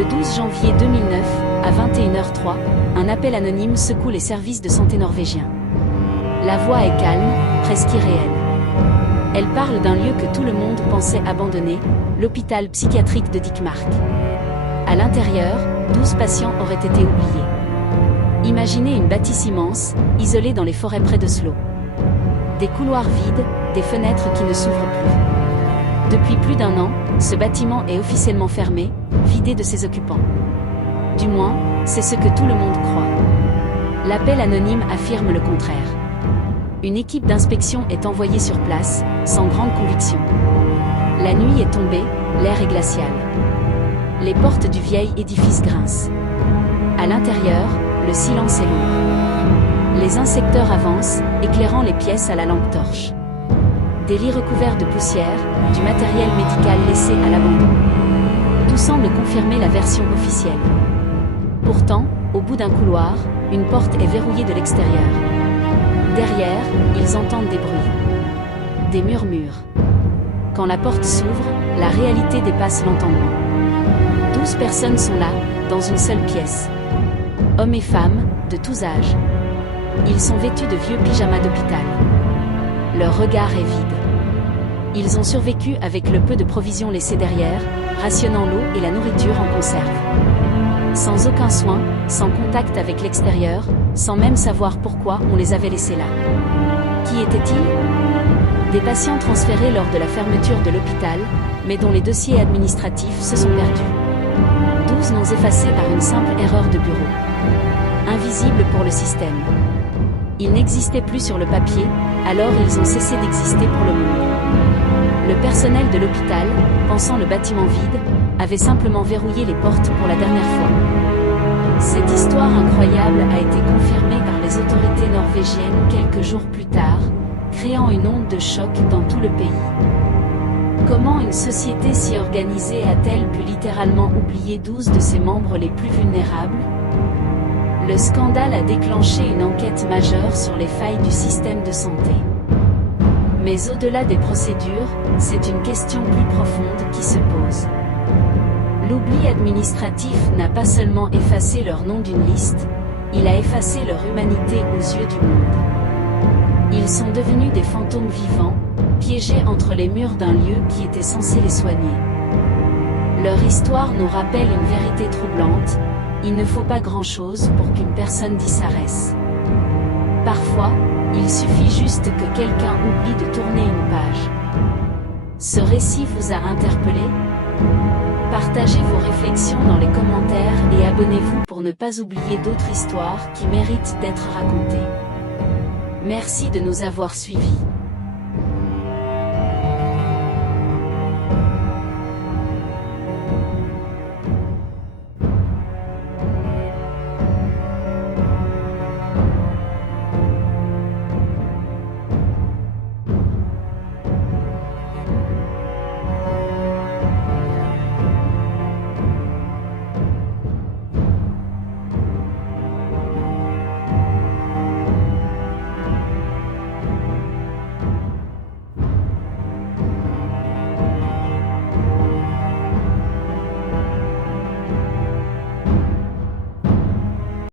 Le 12 janvier 2009, à 21h03, un appel anonyme secoue les services de santé norvégiens. La voix est calme, presque irréelle. Elle parle d'un lieu que tout le monde pensait abandonné, l'hôpital psychiatrique de Dikmark. À l'intérieur, 12 patients auraient été oubliés. Imaginez une bâtisse immense, isolée dans les forêts près d'Oslo. Des couloirs vides, des fenêtres qui ne s'ouvrent plus. Depuis plus d'un an, ce bâtiment est officiellement fermé, vidé de ses occupants. Du moins, c'est ce que tout le monde croit. L'appel anonyme affirme le contraire. Une équipe d'inspection est envoyée sur place, sans grande conviction. La nuit est tombée, l'air est glacial. Les portes du vieil édifice grincent. À l'intérieur, le silence est lourd. Les inspecteurs avancent, éclairant les pièces à la lampe torche. Des lits recouverts de poussière, du matériel médical laissé à l'abandon. Tout semble confirmer la version officielle. Pourtant, au bout d'un couloir, une porte est verrouillée de l'extérieur. Derrière, ils entendent des bruits. Des murmures. Quand la porte s'ouvre, la réalité dépasse l'entendement. 12 personnes sont là, dans une seule pièce. Hommes et femmes, de tous âges. Ils sont vêtus de vieux pyjamas d'hôpital. Leur regard est vide. Ils ont survécu avec le peu de provisions laissées derrière, rationnant l'eau et la nourriture en conserve. Sans aucun soin, sans contact avec l'extérieur, sans même savoir pourquoi on les avait laissés là. Qui étaient-ils? Des patients transférés lors de la fermeture de l'hôpital, mais dont les dossiers administratifs se sont perdus. 12 noms effacés par une simple erreur de bureau. Invisibles pour le système. Ils n'existaient plus sur le papier, alors ils ont cessé d'exister pour le monde. Le personnel de l'hôpital, pensant le bâtiment vide, avait simplement verrouillé les portes pour la dernière fois. Cette histoire incroyable a été confirmée par les autorités norvégiennes quelques jours plus tard, créant une onde de choc dans tout le pays. Comment une société si organisée a-t-elle pu littéralement oublier 12 de ses membres les plus vulnérables? Le scandale a déclenché une enquête majeure sur les failles du système de santé. Mais au-delà des procédures, c'est une question plus profonde qui se pose. L'oubli administratif n'a pas seulement effacé leur nom d'une liste, il a effacé leur humanité aux yeux du monde. Ils sont devenus des fantômes vivants, piégés entre les murs d'un lieu qui était censé les soigner. Leur histoire nous rappelle une vérité troublante, il ne faut pas grand-chose pour qu'une personne disparaisse. Parfois, il suffit juste que quelqu'un oublie de tourner une page. Ce récit vous a interpellé? Partagez vos réflexions dans les commentaires et abonnez-vous pour ne pas oublier d'autres histoires qui méritent d'être racontées. Merci de nous avoir suivis.